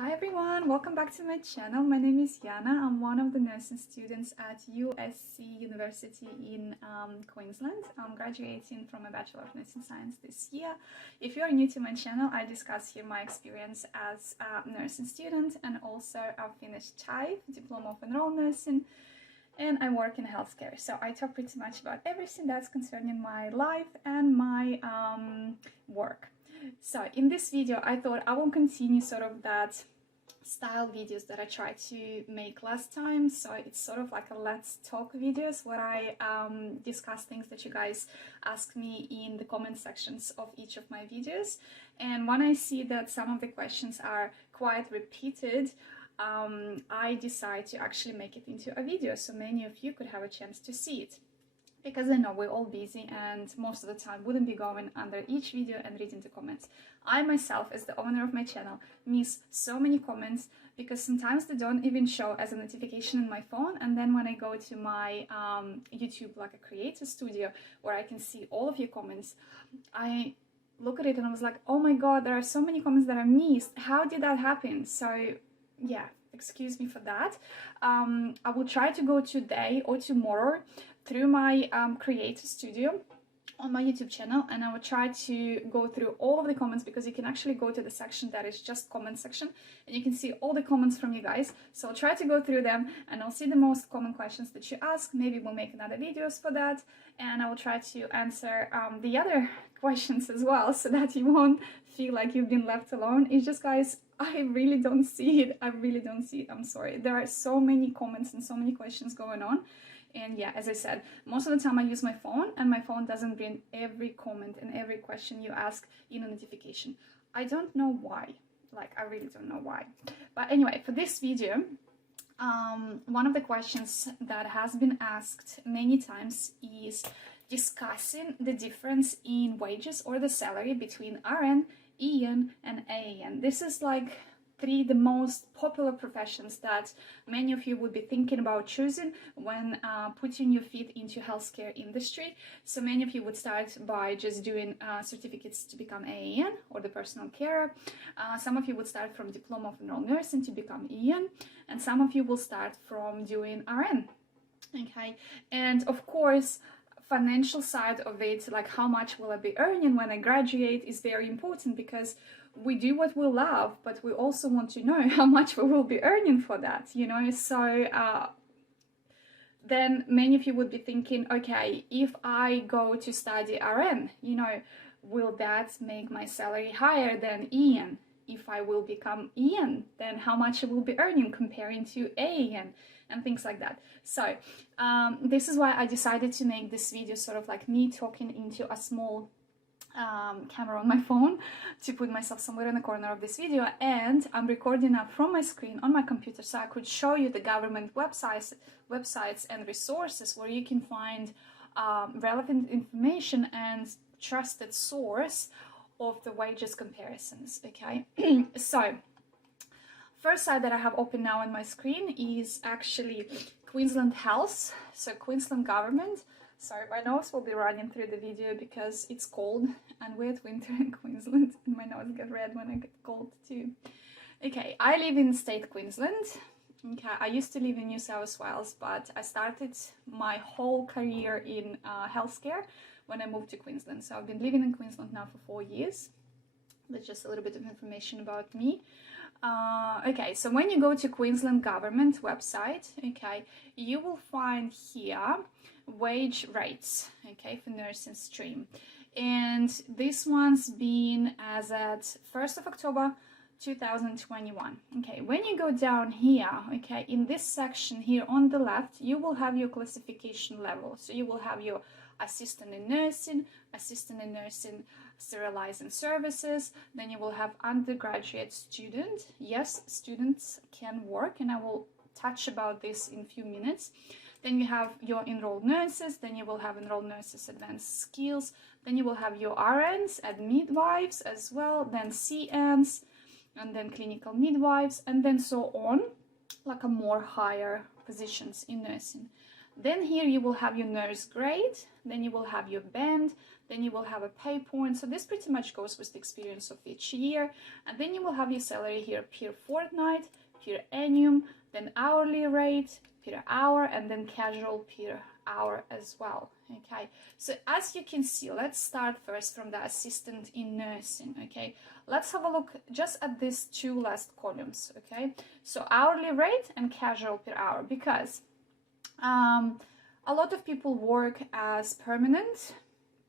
Hi everyone, welcome back to my channel. My name is Yana. I'm one of the nursing students at USC University in Queensland. I'm graduating from a Bachelor of Nursing Science this year. If you are new to my channel, I discuss here my experience as a nursing student, and also I've finished TIFE, Diploma of Enrolled Nursing, and I work in healthcare. So I talk pretty much about everything that's concerning my life and my work. So in this video, I thought I will continue sort of that style videos that I tried to make last time. So it's sort of like a let's talk videos where I discuss things that you guys ask me in the comment sections of each of my videos. And when I see that some of the questions are quite repeated, I decide to actually make it into a video so many of you could have a chance to see it. Because I know we're all busy and most of the time wouldn't be going under each video and reading the comments. I myself, as the owner of my channel, miss so many comments because sometimes they don't even show as a notification in my phone, and then when I go to my YouTube, like a creator studio, where I can see all of your comments, I look at it and I was like, oh my god, there are so many comments that I missed. How did that happen? So yeah, excuse me for that. I will try to go today or tomorrow through my creator studio on my YouTube channel, and I will try to go through all of the comments, because you can actually go to the section that is just comment section and you can see all the comments from you guys. So I'll try to go through them and I'll see the most common questions that you ask. Maybe we'll make another videos for that, and I will try to answer the other questions as well, so that you won't feel like you've been left alone. It's just, guys, I really don't see it. I really don't see it. I'm sorry. There are so many comments and so many questions going on. And yeah, as I said, most of the time I use my phone, and my phone doesn't bring every comment and every question you ask in a notification. I don't know why. Like, I really don't know why. But anyway, for this video, one of the questions that has been asked many times is discussing the difference in wages or the salary between RN, EN, and AIN. This is like the most popular professions that many of you would be thinking about choosing when putting your feet into healthcare industry. So many of you would start by just doing certificates to become AIN or the personal carer. Some of you would start from Diploma of Enrolled Nursing to become EN, and some of you will start from doing RN. Okay, and of course, financial side of it, like how much will I be earning when I graduate, is very important, because we do what we love, but we also want to know how much we will be earning for that, you know. So then many of you would be thinking, okay, if I go to study RN, you know, will that make my salary higher than EN? If I will become EN, then how much I will be earning comparing to AIN, and things like that. So this is why I decided to make this video sort of like me talking into a small camera on my phone, to put myself somewhere in the corner of this video, and I'm recording now from my screen on my computer, so I could show you the government websites and resources where you can find relevant information and trusted source of the wages comparisons. Okay, so first site that I have open now on my screen is actually Queensland Health, so Queensland government. Sorry, my nose will be running through the video because it's cold and we're at winter in Queensland, and my nose gets red when I get cold too. Okay, I live in state Queensland. Okay, I used to live in New South Wales, but I started my whole career in healthcare when I moved to Queensland. So I've been living in Queensland now for 4 years. That's just a little bit of information about me. Okay, so when you go to Queensland government website, okay, you will find here wage rates, okay, for nursing stream. And this one's been as at 1st of October 2021. Okay, when you go down here, okay, in this section here on the left, you will have your classification level. So you will have your assistant in nursing sterilizing services, then you will have undergraduate student. Yes, students can work, and I will touch about this in a few minutes. Then you have your enrolled nurses, then you will have enrolled nurses advanced skills, then you will have your RNs and midwives as well, then CNs, and then clinical midwives, and then so on, like a more higher positions in nursing. Then here you will have your nurse grade, then you will have your band, then you will have a pay point. So this pretty much goes with the experience of each year. And then you will have your salary here per fortnight, per annum, then hourly rate per hour, and then casual per hour as well. Okay, so as you can see, let's start first from the assistant in nursing. Okay, let's have a look just at these two last columns. Okay, so hourly rate and casual per hour, because a lot of people work as permanent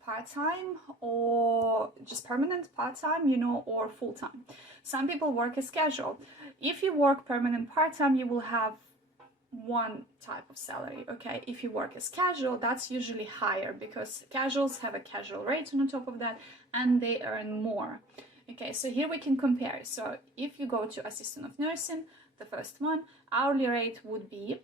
part-time, or just permanent part-time, you know, or full-time. Some people work as casual. If you work permanent part-time, you will have one type of salary. Okay, if you work as casual, that's usually higher, because casuals have a casual rate on top of that, and they earn more. Okay, so here we can compare. So if you go to assistant of nursing, the first one, hourly rate would be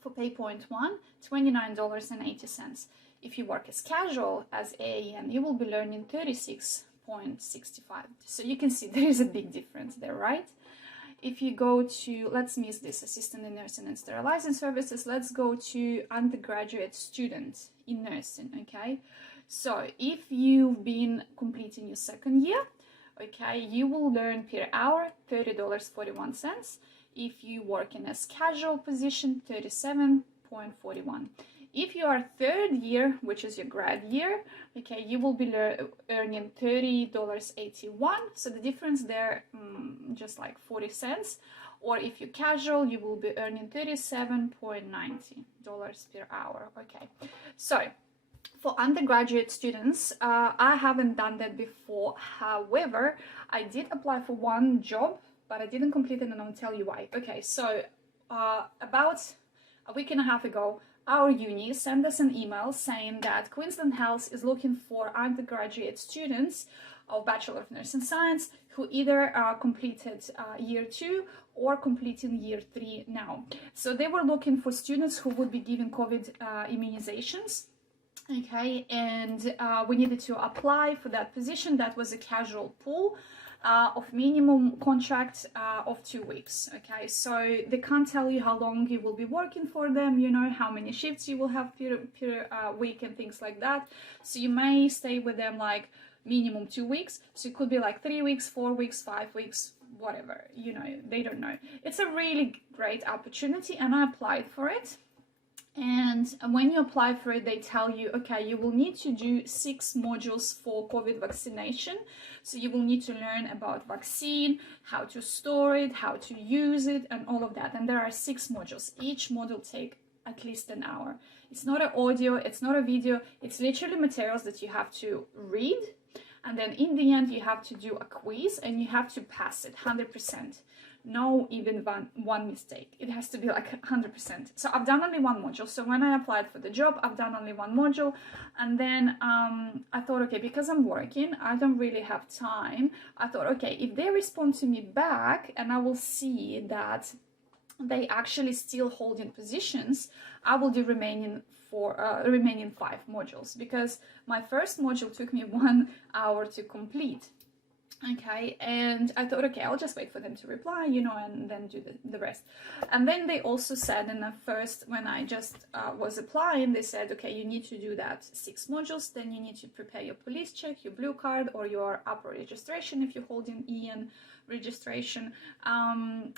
for pay point 1, $29.80. If you work as casual as AIN, you will be learning 36.65. So you can see there is a big difference there, right? If you go to, let's miss this, assistant in nursing and sterilizing services, let's go to undergraduate student in nursing. Okay, so if you've been completing your second year, okay, you will learn per hour $30.41. If you work in a casual position, 37.41. If you are third year, which is your grad year, okay, you will be earning $30.81. So the difference there, just like 40 cents. Or if you're casual, you will be earning $37.90 per hour. Okay, so for undergraduate students, I haven't done that before. However, I did apply for one job, but I didn't complete it, and I'll tell you why. Okay, so about a week and a half ago, our uni sent us an email saying that Queensland Health is looking for undergraduate students of Bachelor of Nursing Science who either completed year 2 or completing year 3 now. So they were looking for students who would be given COVID immunizations. Okay, and we needed to apply for that position. That was a casual pool of minimum contract of 2 weeks. Okay, so they can't tell you how long you will be working for them, you know, how many shifts you will have per week and things like that. So you may stay with them like minimum 2 weeks. So it could be like 3 weeks, 4 weeks, 5 weeks, whatever, you know, they don't know. It's a really great opportunity, and I applied for it. And when you apply for it, they tell you, okay, you will need to do 6 modules for COVID vaccination. So you will need to learn about vaccine, how to store it, how to use it, and all of that. And there are 6 modules. Each module take at least an hour. It's not an audio, it's not a video, it's literally materials that you have to read. And then in the end, you have to do a quiz, and you have to pass it 100%. No even one mistake. It has to be like 100%. So I've done only one module. So when I applied for the job, I've done only one module. And then I thought, okay, because I'm working, I don't really have time. I thought, okay, if they respond to me back and I will see that they actually still holding positions, I will do remaining 5 modules, because my first module took me 1 hour to complete. Okay, and I thought, okay, I'll just wait for them to reply, you know, and then do the rest. And then they also said in the first, when I just was applying, they said, okay, you need to do that 6 modules, then you need to prepare your police check, your blue card, or your upper registration if you're holding AIN registration.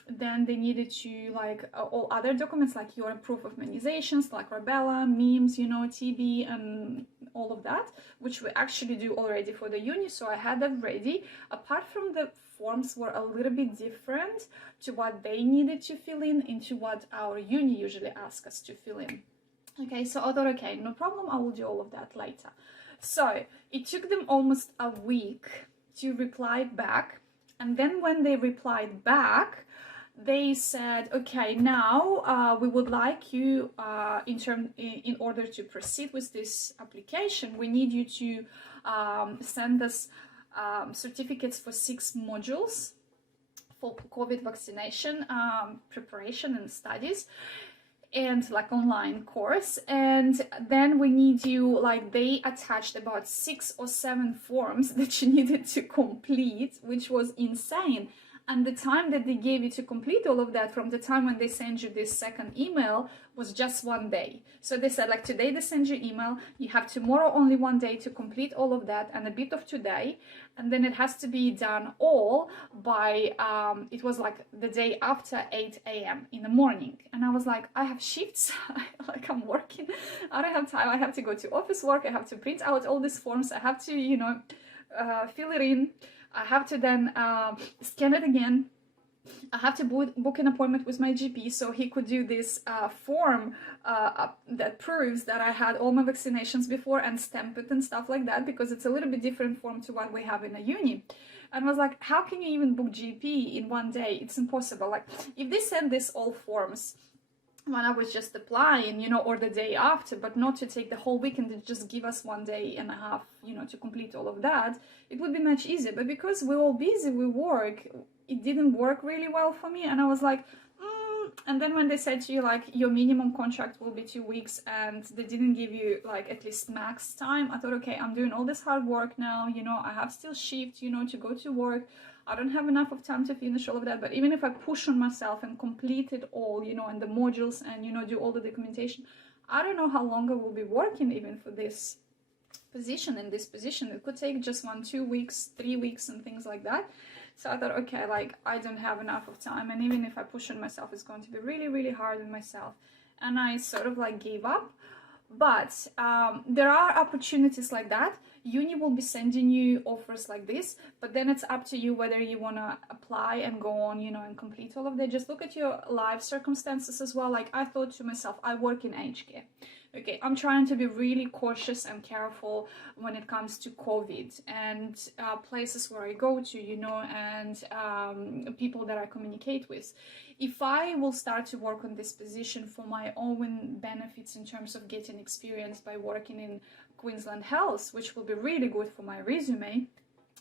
Then they needed to, like, all other documents, like your proof of immunizations, like rubella, MEMS, you know, TB, and all of that, which we actually do already for the uni. So I had that ready. Apart from the forms were a little bit different to what they needed to fill in into what our uni usually asks us to fill in. Okay, so I thought, okay, no problem, I will do all of that later. So it took them almost a week to reply back. And then when they replied back, they said, okay, now we would like you, in order to proceed with this application, we need you to send us certificates for 6 modules for COVID vaccination preparation and studies, and like online course. And then we need you, like, they attached about 6 or 7 forms that you needed to complete, which was insane. And the time that they gave you to complete all of that from the time when they send you this second email was just 1 day. So they said, like, today they send you email, you have tomorrow only 1 day to complete all of that and a bit of today, and then it has to be done all by it was like the day after 8 a.m. in the morning. And I was like, I have shifts, like I'm working, I don't have time, I have to go to office work, I have to print out all these forms, I have to, you know, fill it in, I have to then scan it again, I have to book an appointment with my GP so he could do this form that proves that I had all my vaccinations before and stamp it and stuff like that, because it's a little bit different form to what we have in a uni. And I was like, how can you even book GP in 1 day? It's impossible. Like, if they send this all forms when I was just applying, you know, or the day after, but not to take the whole weekend and just give us 1 day and a half, you know, to complete all of that, it would be much easier. But because we're all busy with work, it didn't work really well for me. And I was like, and then when they said to you, like, your minimum contract will be 2 weeks, and they didn't give you like at least max time, I thought, okay, I'm doing all this hard work now, you know, I have still shift, you know, to go to work, I don't have enough of time to finish all of that. But even if I push on myself and complete it all, you know, and the modules, and, you know, do all the documentation, I don't know how long I will be working even for this position. In this position, it could take just 1, 2 weeks, 3 weeks and things like that. So I thought, okay, like, I don't have enough of time, and even if I push on myself, it's going to be really, really hard on myself. And I sort of like gave up. But there are opportunities like that. Uni will be sending you offers like this, but then it's up to you whether you want to apply and go on, you know, and complete all of that. Just look at your life circumstances as well. Like, I thought to myself, I work in aged care. Okay, I'm trying to be really cautious and careful when it comes to COVID and places where I go to, you know, and people that I communicate with. If I will start to work on this position for my own benefits in terms of getting experience by working in Queensland Health, which will be really good for my resume,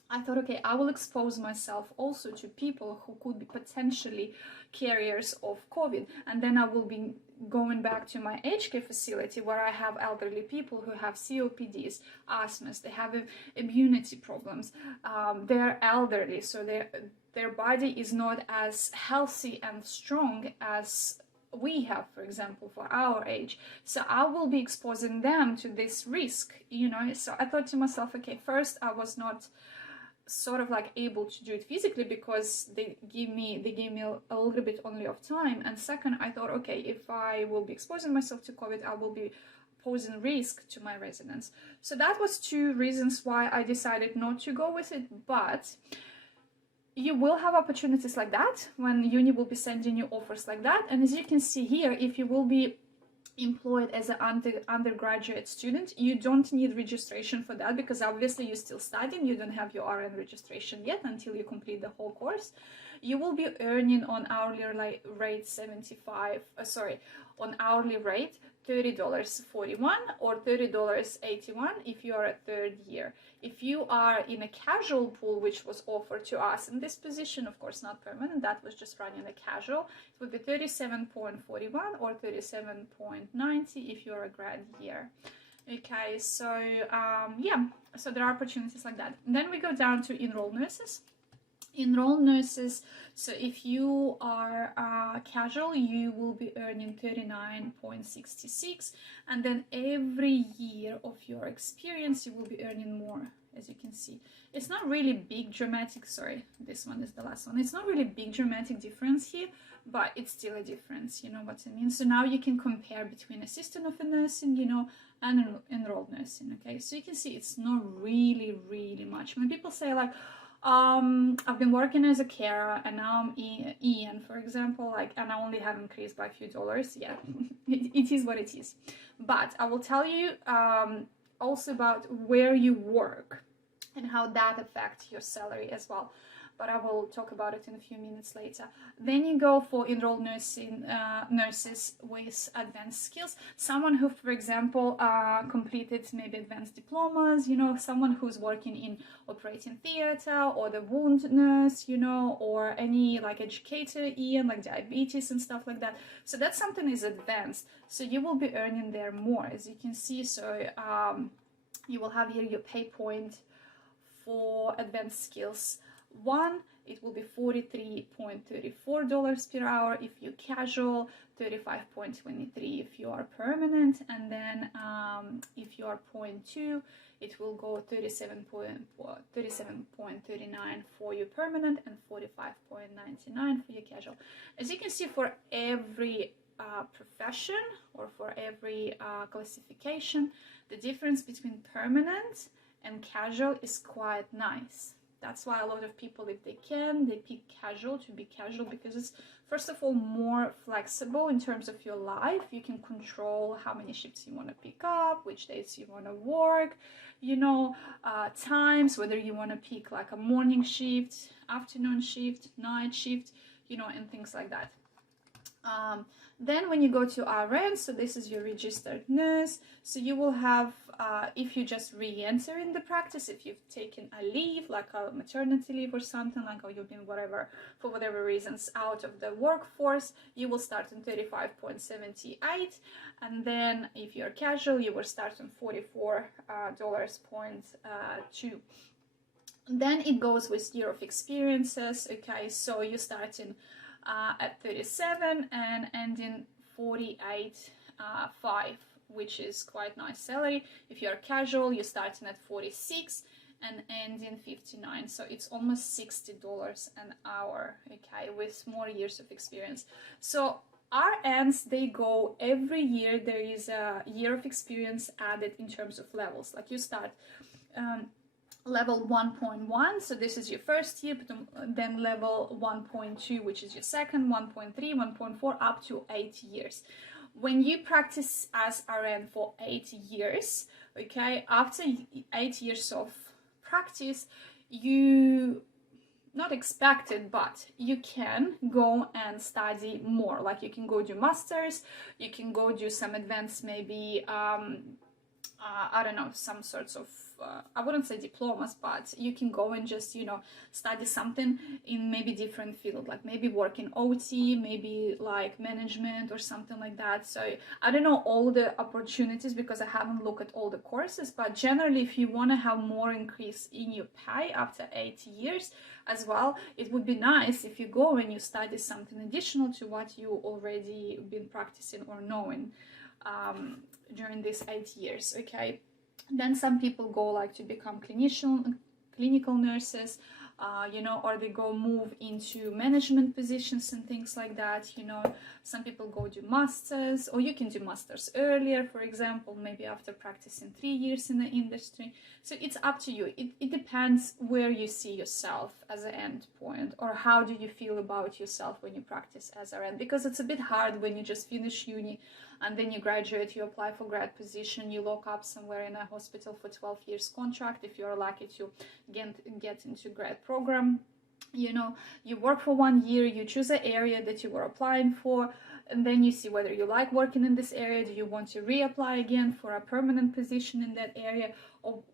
I thought, okay, I will expose myself also to people who could be potentially carriers of COVID. And then I will be going back to my aged care facility where I have elderly people who have COPDs, asthmas, they have immunity problems, they're elderly, so their body is not as healthy and strong as we have, for example, for our age. So I will be exposing them to this risk, you know. So I thought to myself, okay, first I was not sort of like able to do it physically because they gave me a little bit only of time. And second, I thought, okay, if I will be exposing myself to COVID, I will be posing risk to my residents. So that was 2 reasons why I decided not to go with it. But you will have opportunities like that when uni will be sending you offers like that. And as you can see here, if you will be employed as an undergraduate student, you don't need registration for that, because obviously you're still studying, you don't have your RN registration yet until you complete the whole course. You will be earning on hourly rate on hourly rate $30.41 or $30.81 if you are a 3rd year. If you are in a casual pool, which was offered to us in this position, of course not permanent, that was just running a casual, it would be $37.41 or $37.90 if you're a grad year. Okay, so yeah, so there are opportunities like that. And then we go down to enrolled nurses. Enrolled nurses, so if you are casual, you will be earning $39.66, and then every year of your experience you will be earning more. As you can see, it's not really big dramatic, sorry, this one is the last one, it's not really big dramatic difference here, but it's still a difference, you know what I mean. So now you can compare between assistant of nursing, you know, and enrolled nursing. Okay, so you can see it's not really much. When people say like, I've been working as a carer and now I'm AIN, for example, like, and I only have increased by a few dollars. Yeah, it is what it is. But I will tell you also about where you work and how that affects your salary as well. But I will talk about it in a few minutes later. Then you go for enrolled nurses with advanced skills. Someone who, for example, completed maybe advanced diplomas, you know, someone who's working in operating theater or the wound nurse, you know, or any like educator, EM, like diabetes and stuff like that. So that's something is advanced. So you will be earning there more, as you can see. So you will have here your pay point for advanced skills. 1, it will be $43.34 per hour if you're casual, 35.23 if you are permanent, and then if you are point 2, it will go 37.39 for your permanent and 45.99 for your casual. As you can see, for every profession or for every classification, the difference between permanent and casual is quite nice. That's why a lot of people, if they can, they pick casual to be casual, because it's, first of all, more flexible in terms of your life. You can control how many shifts you want to pick up, which days you want to work, you know, times, whether you want to pick like a morning shift, afternoon shift, night shift, you know, and things like that. Then when you go to RN, so this is your registered nurse, so you will have, if you just re-enter in the practice, if you've taken a leave, like a maternity leave or something, like, or you've been whatever, for whatever reasons, out of the workforce, you will start on 35.78, and then if you're casual, you will start on $44.2. Then it goes with year of experiences. Okay, so you start in at 37 and ending 48.5, which is quite nice salary. If you're casual, you're starting at 46 and ending 59, so it's almost $60 an hour, okay, with more years of experience. So RNs, they go every year, there is a year of experience added in terms of levels. Like you start level 1.1, so this is your first year, but then level 1.2, which is your second, 1.3, 1.4, up to 8 years. When you practice as RN for 8 years, okay, after 8 years of practice, you, not expected, but you can go and study more. Like you can go do masters, you can go do some advanced, maybe I don't know, some sorts of I wouldn't say diplomas, but you can go and just, you know, study something in maybe different field, like maybe work in OT, maybe like management or something like that. So I don't know all the opportunities because I haven't looked at all the courses, but generally if you want to have more increase in your pay after 8 years as well, it would be nice if you go and you study something additional to what you already been practicing or knowing during these 8 years, okay? Then some people go like to become clinical nurses, you know, or they go move into management positions and things like that, you know. Some people go do masters, or you can do masters earlier, for example, maybe after practicing 3 years in the industry. So it's up to you. It depends where you see yourself as an end point, or how do you feel about yourself when you practice as RN, because it's a bit hard when you just finish uni and then you graduate, you apply for grad position, you lock up somewhere in a hospital for 12 years contract, if you're lucky to get into grad program. You know, you work for 1 year, you choose an area that you were applying for, and then you see whether you like working in this area. Do you want to reapply again for a permanent position in that area,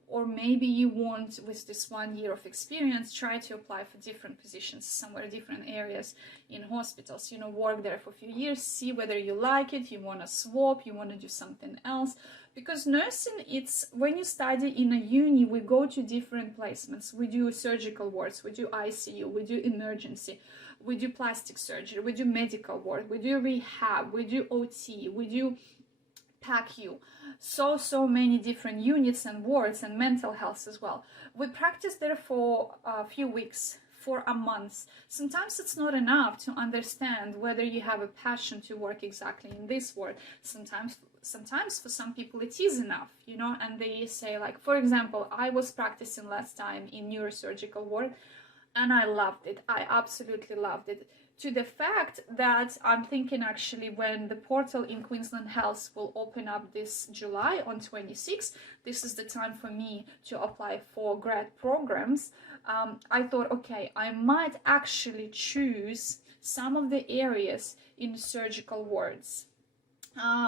or maybe you want, with this 1 year of experience, try to apply for different positions somewhere, different areas in hospitals, you know, work there for a few years, see whether you like it, you want to swap, you want to do something else. Because nursing, it's, when you study in a uni, we go to different placements. We do surgical wards, we do ICU, we do emergency, we do plastic surgery, we do medical ward, we do rehab, we do OT, we do PACU. So many different units and wards, and mental health as well. We practice there for a few weeks, for a month. Sometimes it's not enough to understand whether you have a passion to work exactly in this ward. Sometimes for some people it is enough, you know, and they say, like, for example, I was practicing last time in neurosurgical ward and I loved it. I absolutely loved it, to the fact that I'm thinking actually when the portal in Queensland Health will open up this July on 26th, this is the time for me to apply for grad programs. I thought, okay, I might actually choose some of the areas in surgical wards.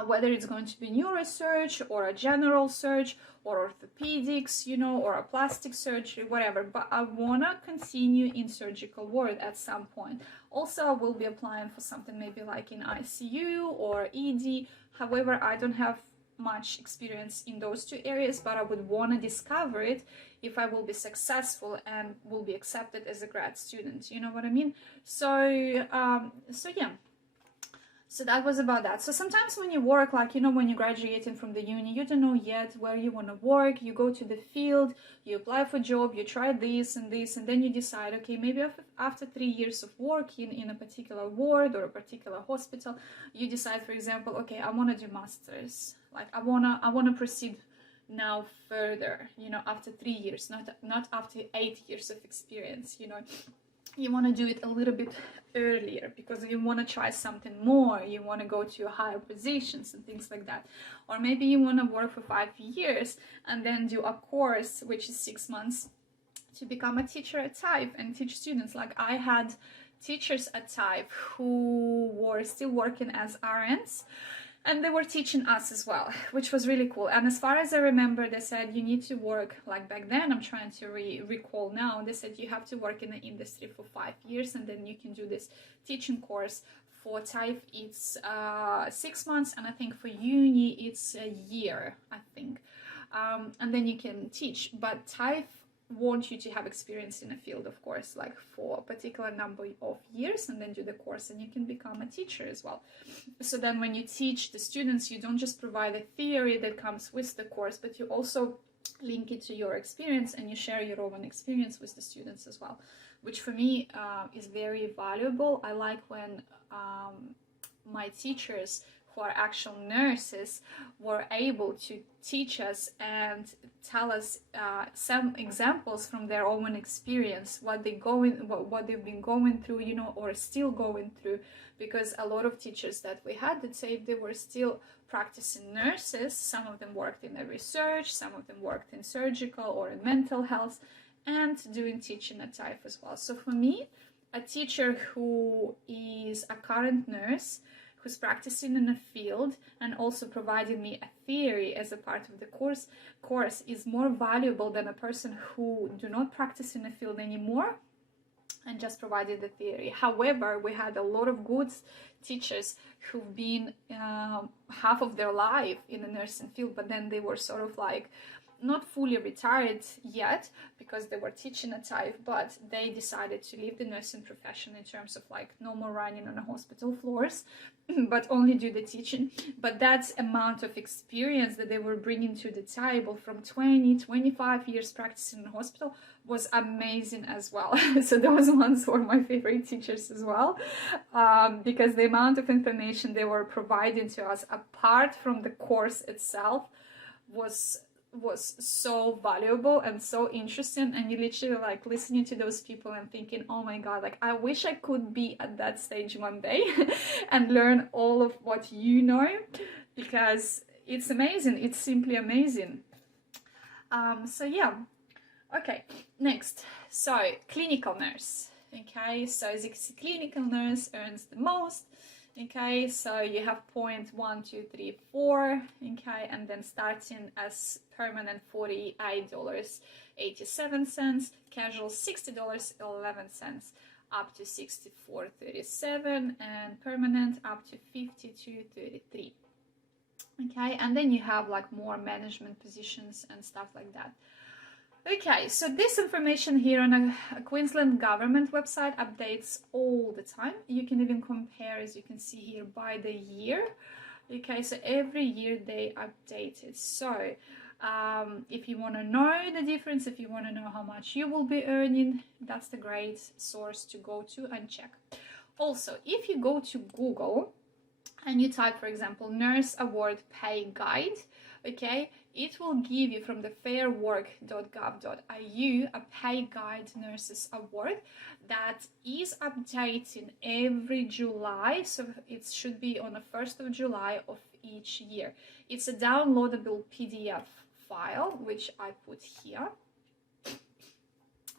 Whether it's going to be neurosurgery or a general surgery or orthopedics, you know, or a plastic surgery, whatever. But I want to continue in surgical ward at some point. Also, I will be applying for something maybe like in ICU or ED. However, I don't have much experience in those two areas, but I would want to discover it if I will be successful and will be accepted as a grad student. You know what I mean? So yeah. So that was about that. So sometimes when you work, like, you know, when you're graduating from the uni, you don't know yet where you want to work. You go to the field, you apply for a job, you try this and this, and then you decide, okay, maybe after 3 years of working in a particular ward or a particular hospital, you decide, for example, okay, I want to do masters. Like, I wanna proceed now further, you know, after 3 years, not after 8 years of experience, you know. You want to do it a little bit earlier because you want to try something more, you want to go to higher positions and things like that. Or maybe you want to work for 5 years and then do a course which is 6 months to become a teacher at TAFE and teach students. Like, I had teachers at TAFE who were still working as RNs, and they were teaching us as well, which was really cool. And as far as I remember, they said you need to work, like back then, I'm trying to recall now, they said you have to work in the industry for 5 years and then you can do this teaching course. For TAFE it's 6 months, and I think for uni it's a year, I think. And then you can teach, but TAFE want you to have experience in a field, of course, like for a particular number of years, and then do the course and you can become a teacher as well. So then when you teach the students, you don't just provide a theory that comes with the course, but you also link it to your experience and you share your own experience with the students as well, which for me is very valuable. I like when my teachers who are actual nurses were able to teach us and tell us some examples from their own experience, what they've been going through, you know, or still going through. Because a lot of teachers that we had, that say they were still practicing nurses. Some of them worked in the research, some of them worked in surgical or in mental health, and doing teaching at TAFE as well. So for me, a teacher who is a current nurse, who's practicing in a field and also providing me a theory as a part of the course is more valuable than a person who do not practice in a field anymore and just provided the theory. However, we had a lot of good teachers who've been half of their life in the nursing field, but then they were sort of like not fully retired yet because they were teaching at TAFE, but they decided to leave the nursing profession in terms of like no more running on the hospital floors, but only do the teaching. But that amount of experience that they were bringing to the table from 20-25 years practicing in the hospital was amazing as well. So those ones were my favorite teachers as well, because the amount of information they were providing to us apart from the course itself was so valuable and so interesting. And you literally like listening to those people and thinking, oh my god, like I wish I could be at that stage one day and learn all of what you know, because it's amazing. It's simply amazing. So yeah, okay, next. So clinical nurse. Okay, so the clinical nurse earns the most. Okay, so you have point 1, 2, 3, 4. Okay, and then starting as permanent $48.87, casual $60.11, up to $64.37, and permanent up to $52.33. Okay, and then you have like more management positions and stuff like that. Okay, so this information here on a Queensland government website updates all the time. You can even compare, as you can see here, by the year. Okay, so every year they update it. So if you want to know the difference, if you want to know how much you will be earning, that's the great source to go to and check. Also, if you go to Google and you type, for example, Nurse Award Pay Guide, okay, it will give you from the fairwork.gov.au a pay guide nurses award that is updating every July. So it should be on the 1st of July of each year. It's a downloadable PDF file, which I put here.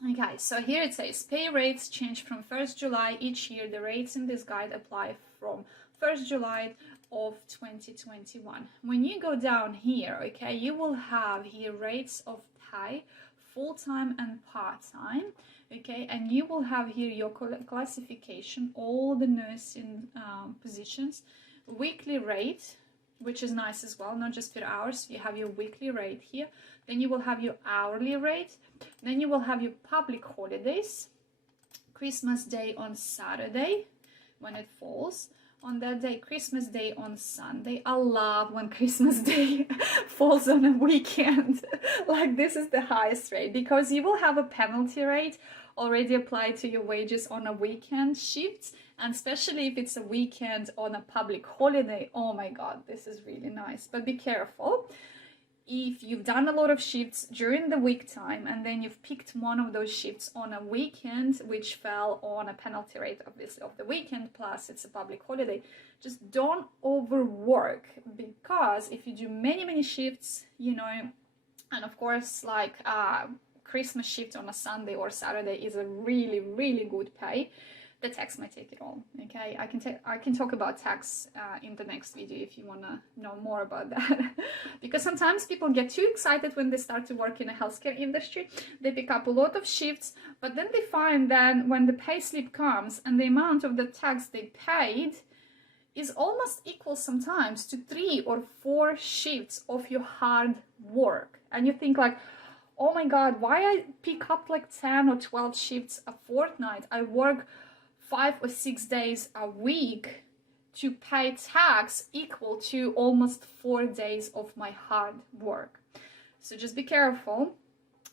Okay, so here it says pay rates change from 1st July each year. The rates in this guide apply from 1st July of 2021. When you go down here, okay, you will have here rates of pay, full-time and part-time, okay, and you will have here your classification, all the nursing positions, weekly rate, which is nice as well, not just per hour. So you have your weekly rate here, then you will have your hourly rate, then you will have your public holidays, Christmas Day on Saturday when it falls on that day, Christmas Day on Sunday. I love when Christmas Day falls on a weekend. Like, this is the highest rate, because you will have a penalty rate already applied to your wages on a weekend shift, and especially if it's a weekend on a public holiday. Oh my god, this is really nice. But be careful. If you've done a lot of shifts during the week time and then you've picked one of those shifts on a weekend which fell on a penalty rate, obviously, of the weekend, plus it's a public holiday, just don't overwork, because if you do many shifts, you know, and of course, like Christmas shift on a Sunday or Saturday is a really good pay, the tax might take it all. Okay, I can talk about tax in the next video if you want to know more about that. Because sometimes people get too excited when they start to work in the healthcare industry. They pick up a lot of shifts, but then they find that when the pay slip comes and the amount of the tax they paid is almost equal sometimes to 3 or 4 shifts of your hard work. And you think like, oh my god, why I pick up like 10 or 12 shifts a fortnight? I work 5 or 6 days a week to pay tax equal to almost 4 days of my hard work. So just be careful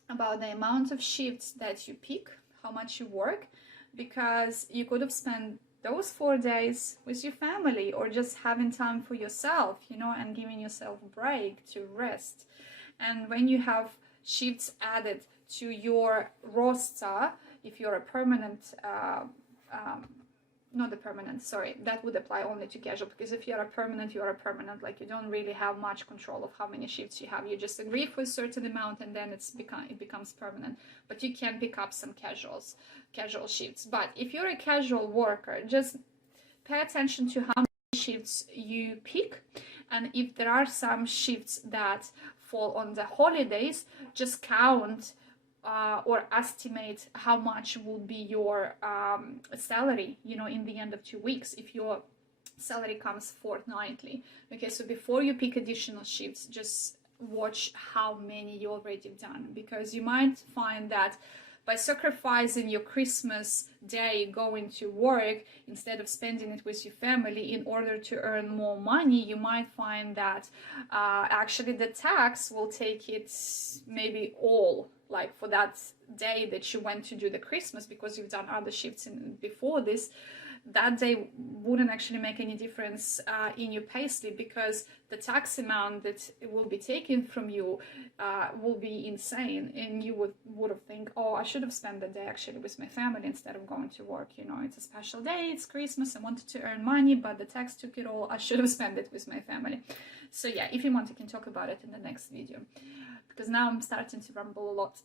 about the amount of shifts that you pick, how much you work, because you could have spent those 4 days with your family, or just having time for yourself, you know, and giving yourself a break to rest. And when you have shifts added to your roster, if you're a permanent not the permanent, sorry, that would apply only to casual, because if you're a permanent, like, you don't really have much control of how many shifts you have. You just agree for a certain amount and then it becomes permanent. But you can pick up some casual shifts. But if you're a casual worker, just pay attention to how many shifts you pick, and if there are some shifts that fall on the holidays, just count or estimate how much will be your salary, you know, in the end of 2 weeks, if your salary comes fortnightly. Okay, so before you pick additional shifts, just watch how many you already done, because you might find that by sacrificing your Christmas day going to work instead of spending it with your family in order to earn more money, you might find that actually the tax will take it maybe all, like for that day that you went to do the Christmas, because you've done other shifts before this. That day wouldn't actually make any difference in your payslip, because the tax amount that will be taken from you will be insane, and you would have think, oh, I should have spent the day actually with my family instead of going to work. You know, it's a special day, it's Christmas, I wanted to earn money, but the tax took it all. I should have spent it with my family. So yeah, if you want, you can talk about it in the next video, because now I'm starting to ramble a lot.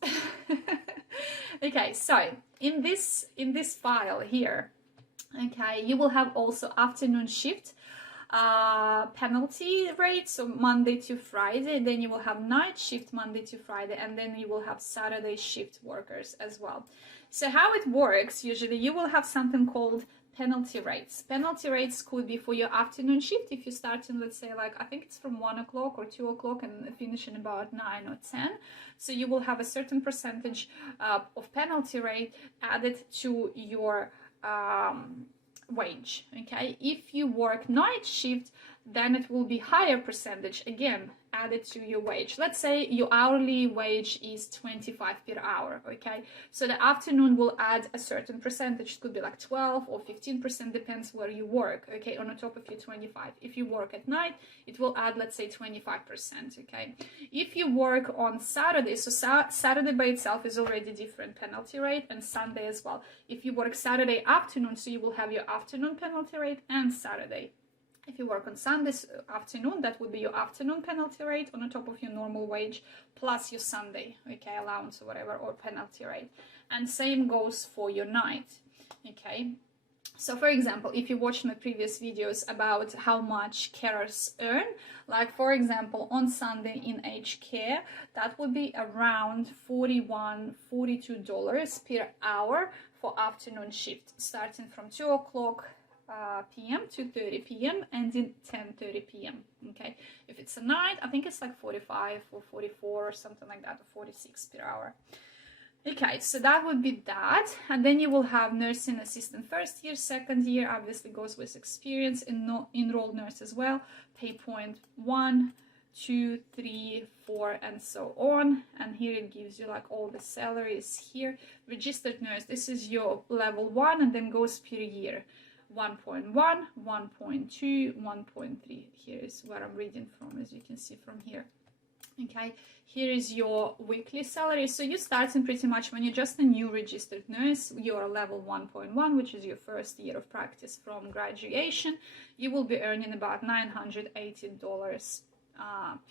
Okay, so in this file here, okay, you will have also afternoon shift penalty rate, so Monday to Friday, then you will have night shift Monday to Friday, and then you will have Saturday shift workers as well. So how it works, usually you will have something called penalty rates. Penalty rates could be for your afternoon shift if you start in, let's say, like, I think it's from 1 o'clock or 2 o'clock and finish in about 9 or 10. So you will have a certain percentage of penalty rate added to your wage. Okay, if you work night shift, then it will be higher percentage, again added to your wage. Let's say your hourly wage is 25 per hour. Okay, so the afternoon will add a certain percentage. It could be like 12 or 15%, depends where you work. Okay, on the top of your 25. If you work at night, it will add, let's say, 25%. Okay, if you work on Saturday, so Saturday by itself is already different penalty rate, and Sunday as well. If you work Saturday afternoon, so you will have your afternoon penalty rate and Saturday. If you work on Sundays afternoon, that would be your afternoon penalty rate on the top of your normal wage, plus your Sunday, okay, allowance or whatever, or penalty rate. And same goes for your night, okay. So for example, if you watched my previous videos about how much carers earn, like for example on Sunday in aged care, that would be around $41, $42 per hour for afternoon shift, starting from 2 o'clock p.m. to 30 p.m. and in 10:30 p.m. Okay, if it's a night, I think it's like 45 or 44 or something like that, or 46 per hour. Okay, so that would be that. And then you will have nursing assistant first year, second year, obviously goes with experience, and no enrolled nurse as well. Pay point 1, 2, 3, 4, and so on. And here it gives you like all the salaries here. Registered nurse, this is your level 1, and then goes per year. 1.1, 1.2, 1.3. Here is what I'm reading from, as you can see from here. Okay, here is your weekly salary. So you're starting pretty much when you're just a new registered nurse, you're level 1.1, which is your first year of practice from graduation. You will be earning about $980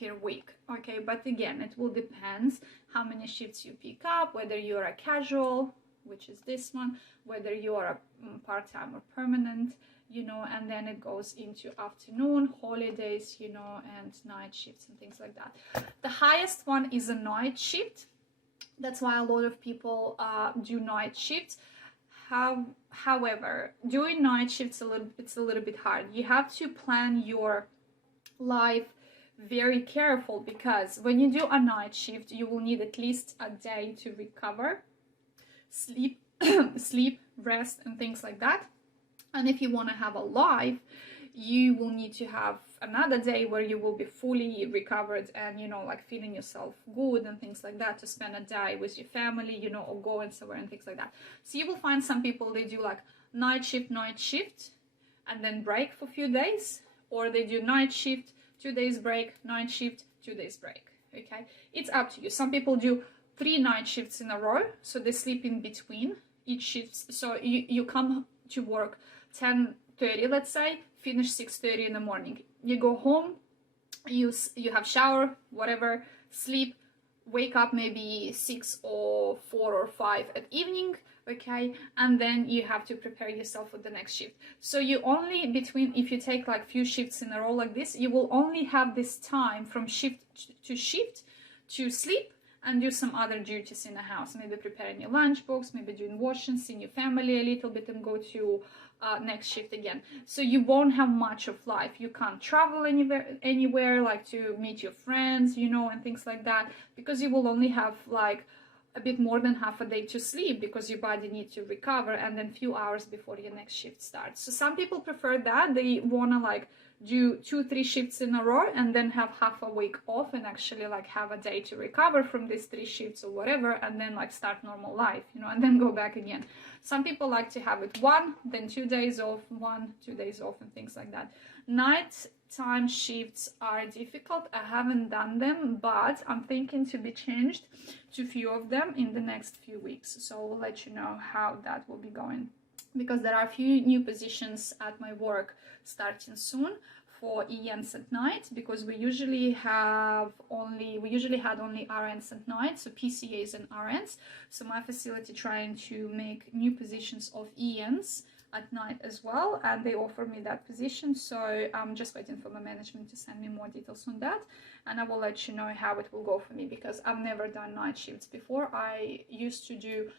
per week. Okay, but again, it will depend how many shifts you pick up, whether you're a casual, which is this one, whether you're a part-time or permanent, you know, and then it goes into afternoon, holidays, you know, and night shifts and things like that. The highest one is a night shift. That's why a lot of people do night shifts. However, doing night shifts it's a little bit hard. You have to plan your life very careful, because when you do a night shift, you will need at least a day to recover, sleep, rest, and things like that. And if you want to have a life, you will need to have another day where you will be fully recovered and, you know, like feeling yourself good and things like that, to spend a day with your family, you know, or going somewhere and things like that. So you will find some people, they do like night shift, and then break for a few days, or they do night shift, 2 days break, night shift, 2 days break. Okay, it's up to you. Some people do 3 night shifts in a row, so they sleep in between each shift. So you come to work 10:30, let's say, finish 6:30 in the morning. You go home, you have shower, whatever, sleep, wake up maybe 6 or 4 or 5 at evening, okay, and then you have to prepare yourself for the next shift. So you only, between, if you take like few shifts in a row like this, you will only have this time from shift to sleep and do some other duties in the house, maybe preparing your lunchbox, maybe doing washing, seeing your family a little bit, and go to next shift again. So you won't have much of life. You can't travel anywhere like to meet your friends, you know, and things like that, because you will only have like a bit more than half a day to sleep, because your body needs to recover, and then few hours before your next shift starts. So some people prefer that. They want to like do 2-3 shifts in a row and then have half a week off, and actually like have a day to recover from these 3 shifts or whatever, and then like start normal life, you know, and then go back again. Some people like to have it 1, then 2 days off, 1, 2 days off, and things like that. Nighttime shifts are difficult. I haven't done them, but I'm thinking to be changed to few of them in the next few weeks. So I'll let you know how that will be going, because there are a few new positions at my work starting soon for AINs at night, because we usually had only RNs at night, so PCAs and RNs. So my facility trying to make new positions of AINs at night as well, and they offer me that position. So I'm just waiting for my management to send me more details on that, and I will let you know how it will go for me, because I've never done night shifts before. I used to do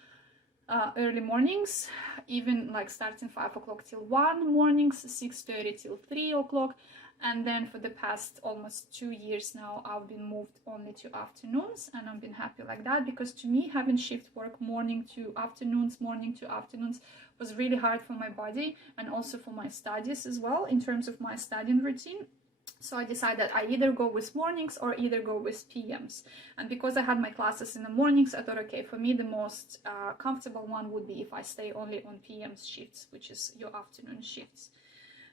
early mornings, even like starting 5 o'clock till 1 mornings, 6:30 till 3 o'clock, and then for the past almost 2 years now I've been moved only to afternoons, and I've been happy like that, because to me having shift work morning to afternoons was really hard for my body, and also for my studies as well, in terms of my studying routine. So I decided I either go with mornings or either go with PMs. And because I had my classes in the mornings, I thought, okay, for me the most comfortable one would be if I stay only on PMs shifts, which is your afternoon shifts.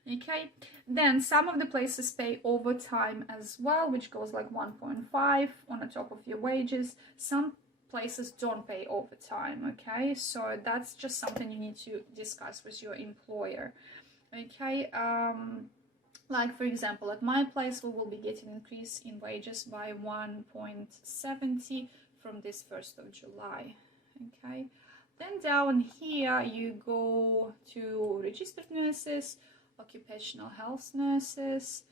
Okay, then some of the places pay overtime as well, which goes like 1.5 on the top of your wages. Some places don't pay overtime, okay? So that's just something you need to discuss with your employer, okay? Like, for example, at my place, we will be getting an increase in wages by 1.70 from this 1st of July, okay? Then down here, you go to registered nurses, occupational health nurses,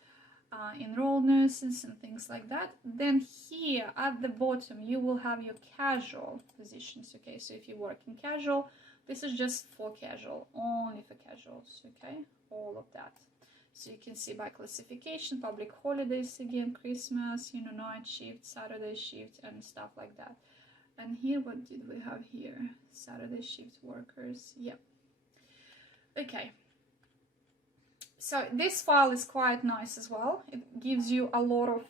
enrolled nurses, and things like that. Then here at the bottom, you will have your casual positions, okay? So if you work in casual, this is just for casual, only for casuals, okay? all of that. So you can see by classification, public holidays again, Christmas, you know, night shift, Saturday shift, and stuff like that. And here, what did we have here? Saturday shift workers, yeah. Okay. So this file is quite nice as well. It gives you a lot of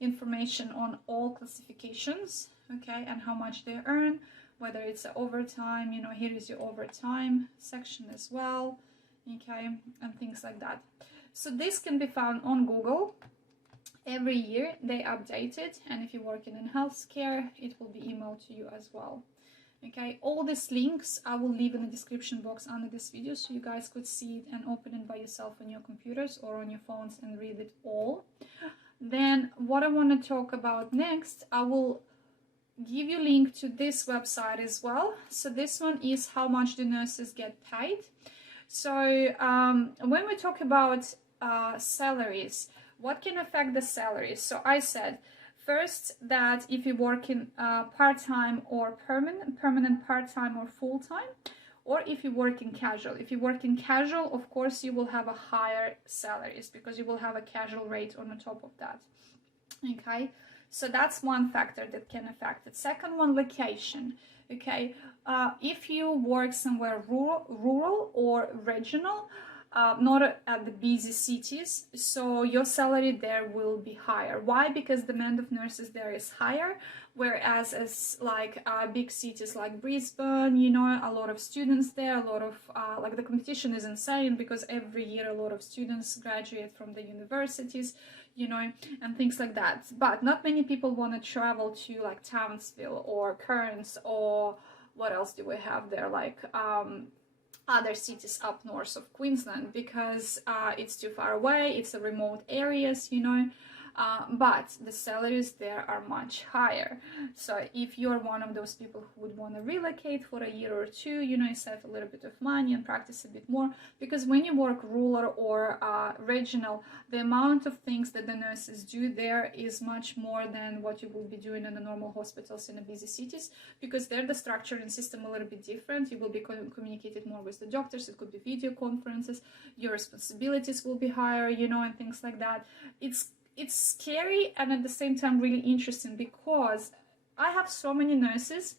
information on all classifications, okay, and how much they earn, whether it's overtime, you know, here is your overtime section as well, okay, and things like that. So this can be found on Google. Every year they update it, and if you're working in healthcare, it will be emailed to you as well. Okay, all these links I will leave in the description box under this video, so you guys could see it and open it by yourself on your computers or on your phones and read it all. Then what I want to talk about next, I will give you a link to this website as well. So this one is how much the nurses get paid. So when we talk about salaries, what can affect the salaries? So I said first that if you work in part-time or permanent part-time or full-time, or if you work in casual. If you work in casual, of course, you will have a higher salaries because you will have a casual rate on the top of that. Okay, so that's one factor that can affect it. Second one, location. Okay, if you work somewhere rural or regional, not at the busy cities, so your salary there will be higher. Why? Because the demand of nurses there is higher, whereas as like big cities like Brisbane, you know, a lot of students there, a lot of like the competition is insane because every year a lot of students graduate from the universities, you know, and things like that. But not many people want to travel to like Townsville or Cairns, or what else do we have there, like other cities up north of Queensland, because it's too far away, it's a remote areas, you know, but the salaries there are much higher. So if you're one of those people who would want to relocate for a year or two, you know, save a little bit of money and practice a bit more, because when you work rural or regional, the amount of things that the nurses do there is much more than what you will be doing in the normal hospitals in the busy cities, because there the structure and system a little bit different. You will be communicated more with the doctors, it could be video conferences, your responsibilities will be higher, you know, and things like that. It's scary and at the same time really interesting, because I have so many nurses,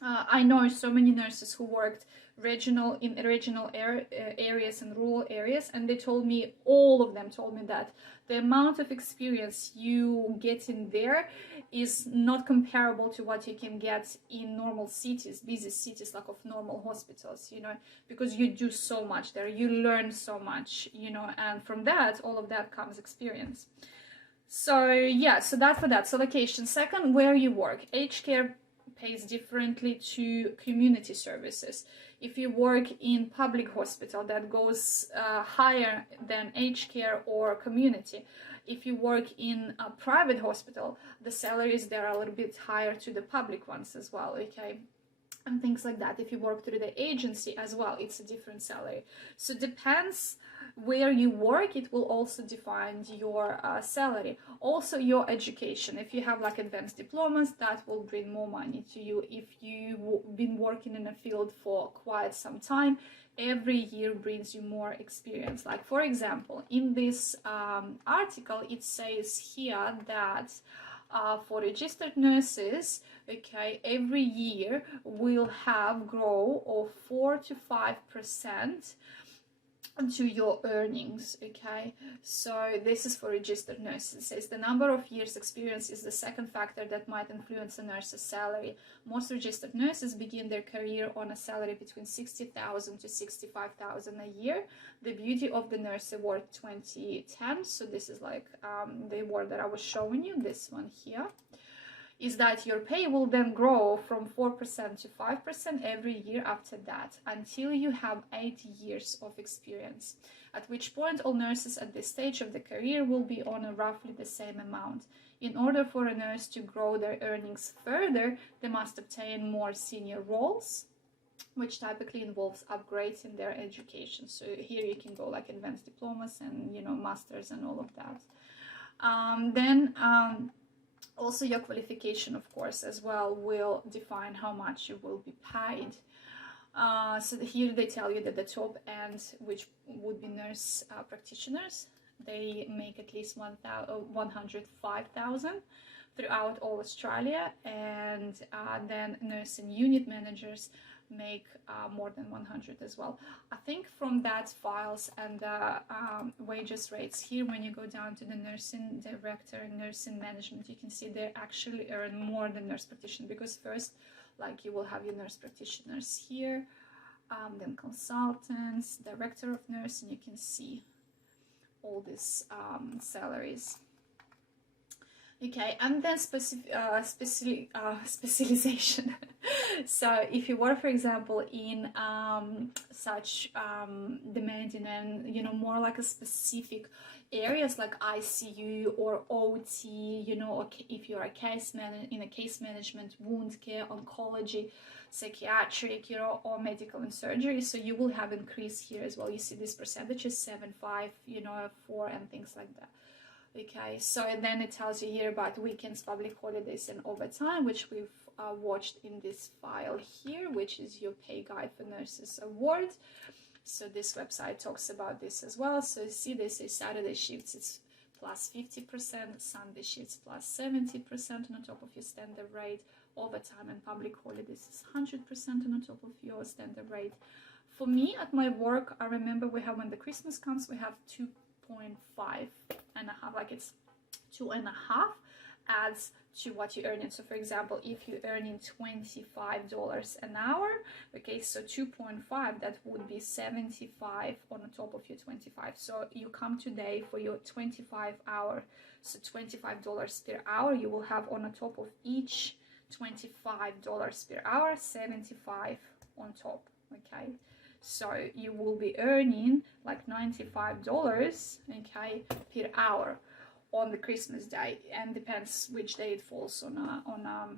I know so many nurses who worked in regional areas and rural areas, and they told me, all of them told me that the amount of experience you get in there is not comparable to what you can get in normal cities, busy cities like of normal hospitals, you know, because you do so much there, you learn so much, you know, and from that, all of that comes experience. So yeah, so that's for that. So location. Second, where you work. Aged care pays differently to community services. If you work in public hospital, that goes higher than aged care or community. If you work in a private hospital, the salaries there are a little bit higher to the public ones as well, okay? And things like that. If you work through the agency as well, it's a different salary. So it depends where you work, it will also define your salary. Also your education. If you have like advanced diplomas, that will bring more money to you. If you've been working in a field for quite some time, every year brings you more experience. Like for example, in this article, it says here that for registered nurses, okay, every year will have growth of 4 to 5% to your earnings, okay? So this is for registered nurses. It says the number of years experience is the second factor that might influence a nurse's salary. Most registered nurses begin their career on a salary between 60,000 to 65,000 a year. The beauty of the Nurse Award 2010, so this is like the award that I was showing you, this one here, is that your pay will then grow from 4% to 5% every year after that, until you have 8 years of experience, at which point all nurses at this stage of the career will be on a roughly the same amount. In order for a nurse to grow their earnings further, they must obtain more senior roles, which typically involves upgrades in their education. So here you can go like advanced diplomas and, you know, masters and all of that. Also your qualification, of course, as well will define how much you will be paid. So here they tell you that the top end, which would be nurse practitioners, they make at least 105,000 throughout all Australia, and then nursing unit managers make more than 100 as well. I think from that files and the wages rates here, when you go down to the nursing director and nursing management, you can see they actually earn more than nurse practitioner, because first, like, you will have your nurse practitioners here, then consultants, director of nursing, you can see all these salaries. Okay, and then specialization. So if you work, for example, in such demanding and, you know, more like a specific areas like ICU or OT, you know, or if you're a case management, wound care, oncology, psychiatric, you know, or medical and surgery, so you will have increase here as well. You see these percentages, 7, 5, you know, 4, and things like that. Okay, so then it tells you here about weekends, public holidays, and overtime, which we've watched in this file here, which is your pay guide for nurses award. So this website talks about this as well. So you see, they say Saturday shifts it's plus 50%, Sunday shifts plus 70% on top of your standard rate, overtime and public holidays is 100% on top of your standard rate. For me at my work, I remember we have, when the Christmas comes, we have 2.5 and a half, like it's 2.5 adds to what you're earning. So for example, if you're earning $25 an hour, okay, so 2.5, that would be 75 on the top of your 25. So you come today for your 25 hour, so $25 per hour, you will have on the top of each $25 per hour, 75 on top, okay. So you will be earning like $95, okay, per hour on the Christmas day, and depends which day it falls on a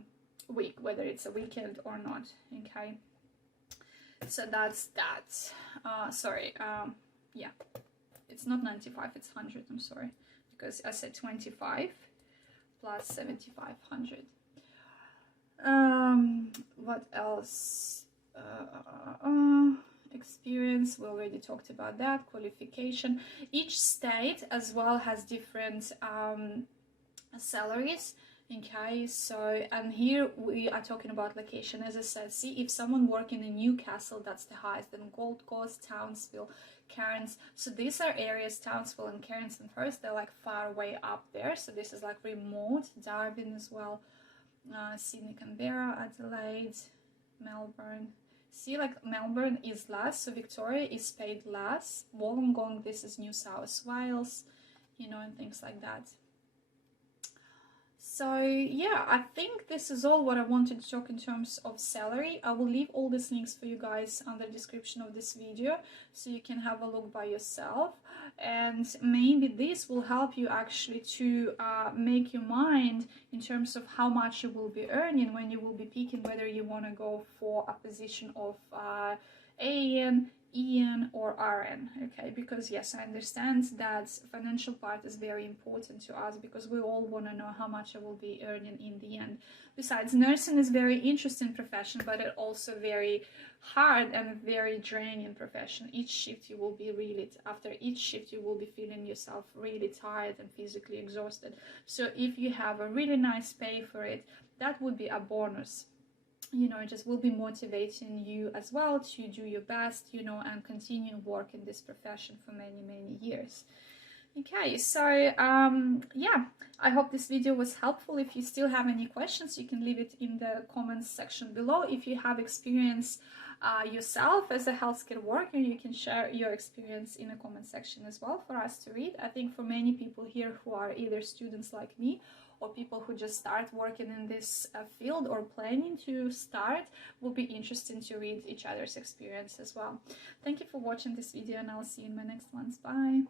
week, whether it's a weekend or not, okay. So that's that. Yeah, it's not 95, it's 100. I'm sorry, because I said 25 plus 7,500. What else? Experience, we already talked about that. Qualification, each state as well has different salaries, okay. So, and here we are talking about location. As I said, see, if someone working in Newcastle, that's the highest, then Gold Coast, Townsville, Cairns, so these are areas, Townsville and Cairns and Perth, they're like far away up there, so this is like remote. Darwin as well, Sydney, Canberra, Adelaide, Melbourne. See, like Melbourne is less, so Victoria is paid less. Wollongong, this is New South Wales, you know, and things like that. So yeah, I think this is all what I wanted to talk in terms of salary. I will leave all these links for you guys on the description of this video, so you can have a look by yourself, and maybe this will help you actually to make your mind in terms of how much you will be earning when you will be picking whether you want to go for a position of AIN, EN or RN, okay, because yes, I understand that financial part is very important to us, because we all want to know how much I will be earning in the end. Besides, nursing is very interesting profession, but it also very hard and very draining profession. Each shift you will be really, after each shift you will be feeling yourself really tired and physically exhausted. So if you have a really nice pay for it, that would be a bonus. You know, it just will be motivating you as well to do your best, you know, and continue work in this profession for many, many years. Okay, so yeah, I hope this video was helpful. If you still have any questions, you can leave it in the comments section below. If you have experience yourself as a healthcare worker, you can share your experience in the comment section as well for us to read. I think for many people here who are either students like me or people who just start working in this field or planning to start, will be interesting to read each other's experience as well. Thank you for watching this video, and I'll see you in my next ones. Bye!